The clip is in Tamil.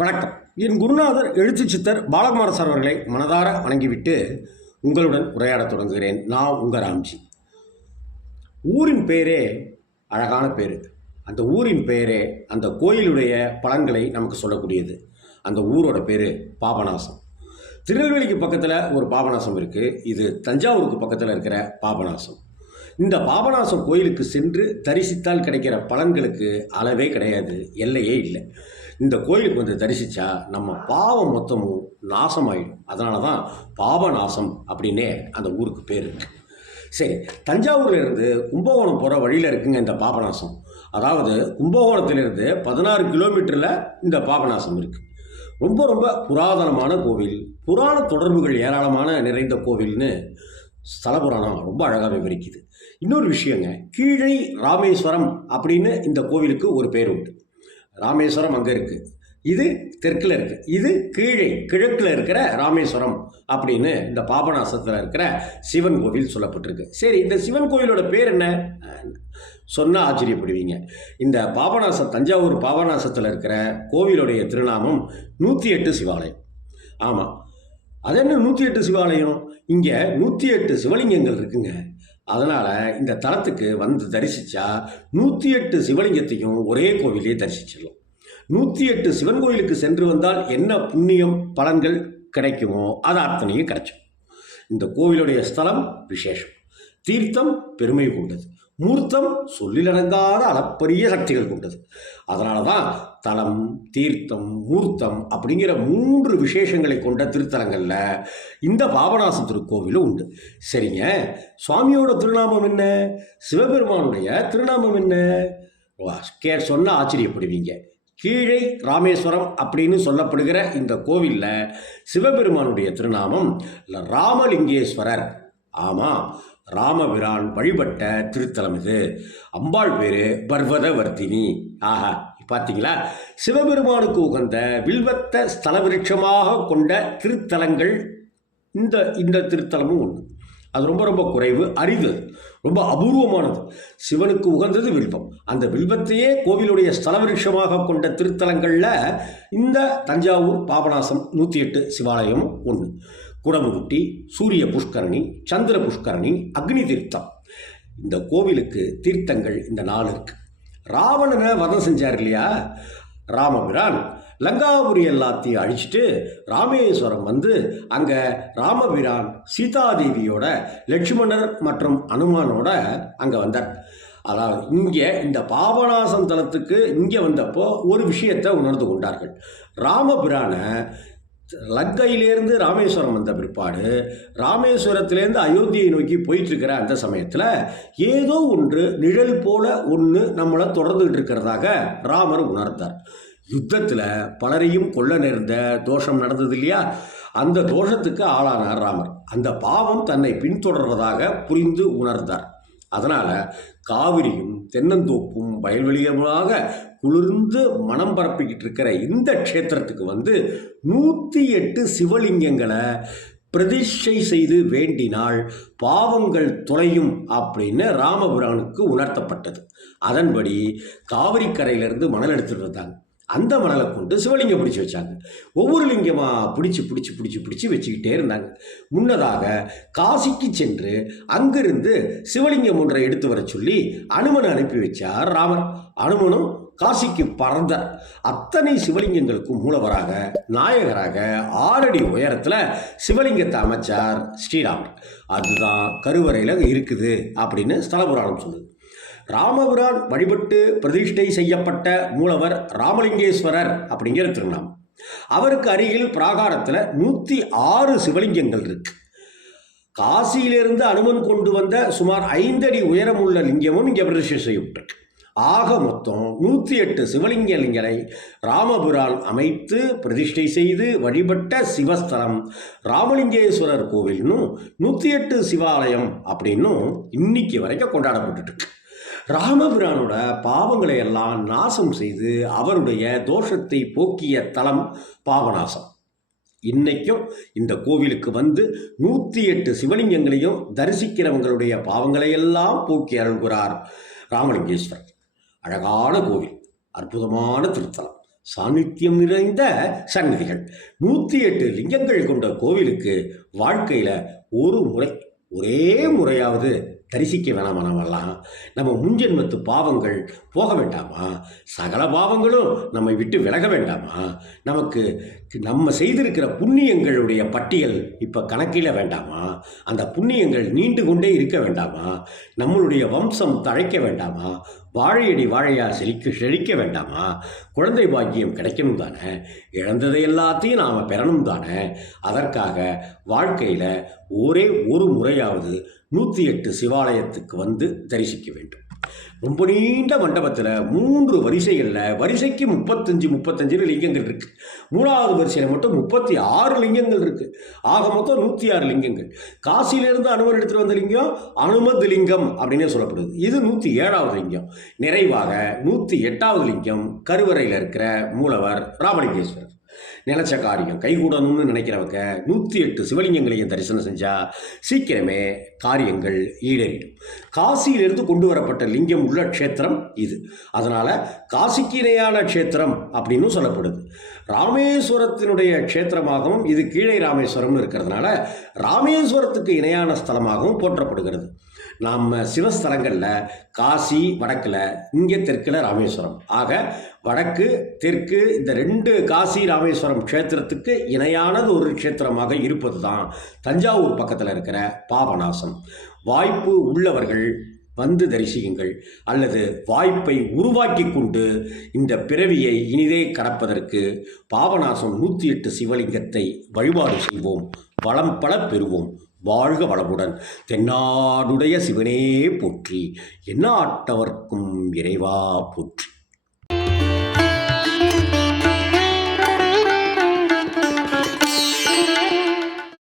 வணக்கம். என் குருநாதர் எழுத்து சித்தர் பாலகுமார சார் அவர்களை மனதார வணங்கிவிட்டு உங்களுடன் உரையாடத் தொடங்குகிறேன். நான் உங்கள் ராம்ஜி. ஊரின் பெயரே அழகான பேர். அந்த ஊரின் பெயரே அந்த கோயிலுடைய பலன்களை நமக்கு சொல்லக்கூடியது. அந்த ஊரோட பேர் பாபநாசம். திருநெல்வேலிக்கு பக்கத்தில் ஒரு பாபநாசம் இருக்குது. இது தஞ்சாவூருக்கு பக்கத்தில் இருக்கிற பாபநாசம். இந்த பாபநாசம் கோயிலுக்கு சென்று தரிசித்தால் கிடைக்கிற பலன்களுக்கு அளவே கிடையாது, எல்லையே இல்லை. இந்த கோயிலுக்கு வந்து தரிசித்தா நம்ம பாவம் மொத்தமும் நாசமாயிடும். அதனால தான் பாபநாசம் அப்படின்னே அந்த ஊருக்கு பேர் இருக்குது. சரி, தஞ்சாவூர்லேருந்து கும்பகோணம் போகிற வழியில் இருக்குங்க இந்த பாபநாசம். அதாவது கும்பகோணத்திலிருந்து 16 கிலோமீட்டரில் இந்த பாபநாசம் இருக்குது. ரொம்ப ரொம்ப புராதனமான கோவில், புராண தொடர்புகள் ஏராளமான நிறைந்த கோவில்னு ஸ்தல புராணம் ரொம்ப அழகாக விவரிக்குது. இன்னொரு விஷயங்க, கீழை ராமேஸ்வரம் அப்படின்னு இந்த கோவிலுக்கு ஒரு பேர் உண்டு. ராமேஸ்வரம் அங்கே இருக்குது, இது தெற்கில் இருக்குது. இது கிழக்கில் இருக்கிற ராமேஸ்வரம் அப்படின்னு இந்த பாபநாசத்தில் இருக்கிற சிவன் கோவில் சொல்லப்பட்டிருக்கு. சரி, இந்த சிவன் கோவிலோட பேர் என்ன சொன்னால் ஆச்சரியப்படுவீங்க. இந்த பாபநாசம், தஞ்சாவூர் பாபநாசத்தில் இருக்கிற கோவிலுடைய திருநாமம் 108 சிவாலயம். ஆமாம், அது என்ன 108 சிவாலயம்? இங்கே 108 சிவலிங்கங்கள் இருக்குங்க. அதனால் இந்த தலத்துக்கு வந்து தரிசித்தா 108 சிவலிங்கத்தையும் ஒரே கோவிலே தரிசிச்சிடலாம். 108 சிவன் கோயிலுக்கு சென்று வந்தால் என்ன புண்ணியம் பலன்கள் கிடைக்குமோ அது அத்தனையும் கிடைக்கும். இந்த கோவிலுடைய ஸ்தலம் விசேஷம், தீர்த்தம் பெருமை கொண்டது, மூர்த்தம் சொல்லிலடங்காத அளப்பரிய சக்திகள் கொண்டது. அதனால தான் தலம், தீர்த்தம், மூர்த்தம் அப்படிங்கிற 3 விசேஷங்களை கொண்ட திருத்தலங்களில் இந்த பாபநாசம் திருக்கோவிலும் உண்டு. சரிங்க, சுவாமியோட திருநாமம் என்ன? சிவபெருமானுடைய திருநாமம் என்ன? சொன்னால் ஆச்சரியப்படுவீங்க. கீழை ராமேஸ்வரம் அப்படின்னு சொல்லப்படுகிற இந்த கோவிலில் சிவபெருமானுடைய திருநாமம் ராமலிங்கேஸ்வரர். ஆமாம், ராமபிரான் வழிபட்ட திருத்தலம் இது. அம்பாள் பேரு பர்வதவர்த்தினி. ஆஹா, பார்த்தீங்களா? சிவபெருமானுக்கு உகந்த வில்வத்தை ஸ்தல விருட்சமாக கொண்ட திருத்தலங்கள் இந்த திருத்தலமும் ஒன்று. அது ரொம்ப ரொம்ப குறைவு, அரிது, ரொம்ப அபூர்வமானது. சிவனுக்கு உகந்தது வில்வம். அந்த வில்வத்தையே கோவிலுடைய ஸ்தல விருட்சமாக கொண்ட திருத்தலங்களில் இந்த தஞ்சாவூர் பாபநாசம் 108 சிவாலயம் ஒன்று. குடமுருட்டி, சூரிய புஷ்கரணி, சந்திர புஷ்கரணி, அக்னி தீர்த்தம். இந்த கோவிலுக்கு தீர்த்தங்கள் இந்த 4 இருக்கு. ராவணனை வதம் செஞ்சார் இல்லையா ராமபிரான், லங்காபுரி எல்லாத்தையும் அழிச்சிட்டு ராமேஸ்வரம் வந்து அங்கே ராமபிரான் சீதாதேவியோட, லட்சுமணர் மற்றும் அனுமானோட அங்கே வந்தார். அதாவது இங்கே இந்த பாபநாசம் தலத்துக்கு இங்கே வந்தப்போ ஒரு விஷயத்தை உணர்ந்து கொண்டார்கள். ராமபிரானை லங்கையிலேருந்து ராமேஸ்வரம் வந்த பிற்பாடு ராமேஸ்வரத்திலேருந்து அயோத்தியை நோக்கி போயிட்டுருக்கிற அந்த சமயத்தில் ஏதோ ஒன்று நிழல் போல ஒன்று நம்மளை தொடர்ந்துகிட்டு இருக்கிறதாக ராமர் உணர்ந்தார். யுத்தத்தில் பலரையும் கொல்ல நேர்ந்த தோஷம் நடந்தது இல்லையா, அந்த தோஷத்துக்கு ஆளானார் ராமர். அந்த பாவம் தன்னை பின்தொடர்வதாக புரிந்து உணர்ந்தார். அதனால் காவிரியும் தென்னந்தோப்பும் வயல்வெளியுமாக குளிர்ந்து மனம் பரப்பிக்கிட்டு இருக்கிற இந்த க்ஷேத்திரத்துக்கு வந்து 108 சிவலிங்கங்களை பிரதிஷ்டை செய்து வேண்டினால் பாவங்கள் தொலையும் அப்படின்னு ராமபிரானுக்கு உணர்த்தப்பட்டது. அதன்படி காவிரி கரையிலிருந்து மணல் எடுத்துட்டு வந்தாங்க. அந்த மணலை கொண்டு சிவலிங்கம் பிடிச்சி வச்சாங்க. ஒவ்வொரு லிங்கமாக பிடிச்சி வச்சுக்கிட்டே இருந்தாங்க. முன்னதாக காசிக்கு சென்று அங்கிருந்து சிவலிங்கம் ஒன்றை எடுத்து வர சொல்லி அனுமனை அனுப்பி வச்சார் ராமர். அனுமனும் காசிக்கு பறந்தார். அத்தனை சிவலிங்கங்களுக்கும் மூலவராக, நாயகராக 6 அடி உயரத்தில் சிவலிங்கத்தை அமைச்சார் ஸ்ரீராமர். அதுதான் கருவறையில் இருக்குது அப்படின்னு ஸ்தல புராணம் சொல்லுது. ராமபிரான் வழிபட்டு பிரதிஷ்டை செய்யப்பட்ட மூலவர் ராமலிங்கேஸ்வரர் அப்படிங்கிற திருநாமம். அவருக்கு அருகில் பிராகாரத்தில் 106 சிவலிங்கங்கள் இருக்கு. காசியிலிருந்து அனுமன் கொண்டு வந்த சுமார் 5 அடி உயரமுள்ள லிங்கமும் இங்கே பிரதிஷ்டை செய்யப்பட்டிருக்கு. ஆக மொத்தம் 108 சிவலிங்கங்களை ராமபிரான் அமைத்து பிரதிஷ்டை செய்து வழிபட்ட சிவஸ்தலம் ராமலிங்கேஸ்வரர் கோவில்னும் 108 சிவாலயம் அப்படின்னும் இன்னைக்கு வரைக்கும் கொண்டாடப்பட்டு இருக்கு. ராமபிரானோட பாவங்களை எல்லாம் நாசம் செய்து அவருடைய தோஷத்தை போக்கிய தலம் பாபநாசம். இன்னைக்கும் இந்த கோவிலுக்கு வந்து 108 சிவலிங்கங்களையும் தரிசிக்கிறவங்களுடைய பாவங்களை எல்லாம் போக்கி அருள்கிறார் ராமலிங்கேஸ்வரர். அழகான கோவில், அற்புதமான திருத்தலம். சாநித்தியம் நிறைந்த சன்னதிகள். 108 லிங்கங்கள் கொண்ட கோவிலுக்கு வாழ்க்கையில் ஒரு முறை, ஒரே முறையாவது தரிசிக்க வேணாமா? நாமெல்லாம் நம்ம முன்ஜென்மத்து பாவங்கள் போக வேண்டாமா? சகல பாவங்களும் நம்மை விட்டு விலக வேண்டாமா? நமக்கு நம்ம செய்திருக்கிற புண்ணியங்களுடைய பட்டியல் இப்போ கணக்கில் வேண்டாமா? அந்த புண்ணியங்கள் நீண்டு கொண்டே இருக்க வேண்டாமா? நம்மளுடைய வம்சம் தழைக்க வேண்டாமா? வாழையடி வாழையா செழிக்க வேண்டாமா? குழந்தை பாக்கியம் கிடைக்கணும் தானே? இழந்ததை எல்லாத்தையும் நாம் பெறணும் தானே? அதற்காக வாழ்க்கையில் ஒரே ஒரு முறையாவது 108 சிவாலயத்துக்கு வந்து தரிசிக்க வேண்டும். ரொம்ப நீண்ட மண்டபத்தில் 3 வரிசைகளில், வரிசைக்கு 35 லிங்கங்கள் இருக்குது. 3வது வரிசையில் மட்டும் 36 லிங்கங்கள் இருக்குது. ஆக மொத்தம் 106 லிங்கங்கள். காசியிலிருந்து அனுமர் எடுத்துகிட்டு வந்த லிங்கம் அனுமத் லிங்கம் அப்படின்னே சொல்லப்படுது. இது 107வது லிங்கம். நிறைவாக 108வது லிங்கம் கருவறையில் இருக்கிற மூலவர் ராமலிங்கேஸ்வரர். நினைச்ச காரியம் கைகூடணும்னு நினைக்கிறவங்க 108 சிவலிங்கங்களையும் தரிசனம் செஞ்சால் சீக்கிரமே காரியங்கள் ஈடேறிடும். காசியிலிருந்து கொண்டு வரப்பட்ட லிங்கம் உள்ள க்ஷேத்திரம் இது. அதனால் காசிக்கு இணையான க்ஷேத்திரம் அப்படின்னு சொல்லப்படுது. ராமேஸ்வரத்தினுடைய க்ஷேத்திரமாகவும் இது கீழே ராமேஸ்வரம்னு இருக்கிறதுனால ராமேஸ்வரத்துக்கு இணையான ஸ்தலமாகவும் போற்றப்படுகிறது. நாம் சிவஸ்தலங்களில் காசி வடக்கில், இங்கே தெற்கில் ராமேஸ்வரம். ஆக வடக்கு தெற்கு இந்த 2 காசி ராமேஸ்வரம் க்ஷேத்திரத்துக்கு இணையானது ஒரு க்ஷேத்திரமாக இருப்பது தான் தஞ்சாவூர் பக்கத்தில் இருக்கிற பாபநாசம். வாய்ப்பு உள்ளவர்கள் வந்து தரிசியுங்கள், அல்லது வாய்ப்பை உருவாக்கி கொண்டு இந்த பிறவியை இனிதே கடப்பதற்கு பாபநாசம் 108 சிவலிங்கத்தை வழிபாடு செய்வோம். வளம் பல பெறுவோம். வாழ்க வளமுடன். தென்னாடுடைய சிவனே போற்றி, எந்நாட்டவர்க்கும் இறைவா போற்றி.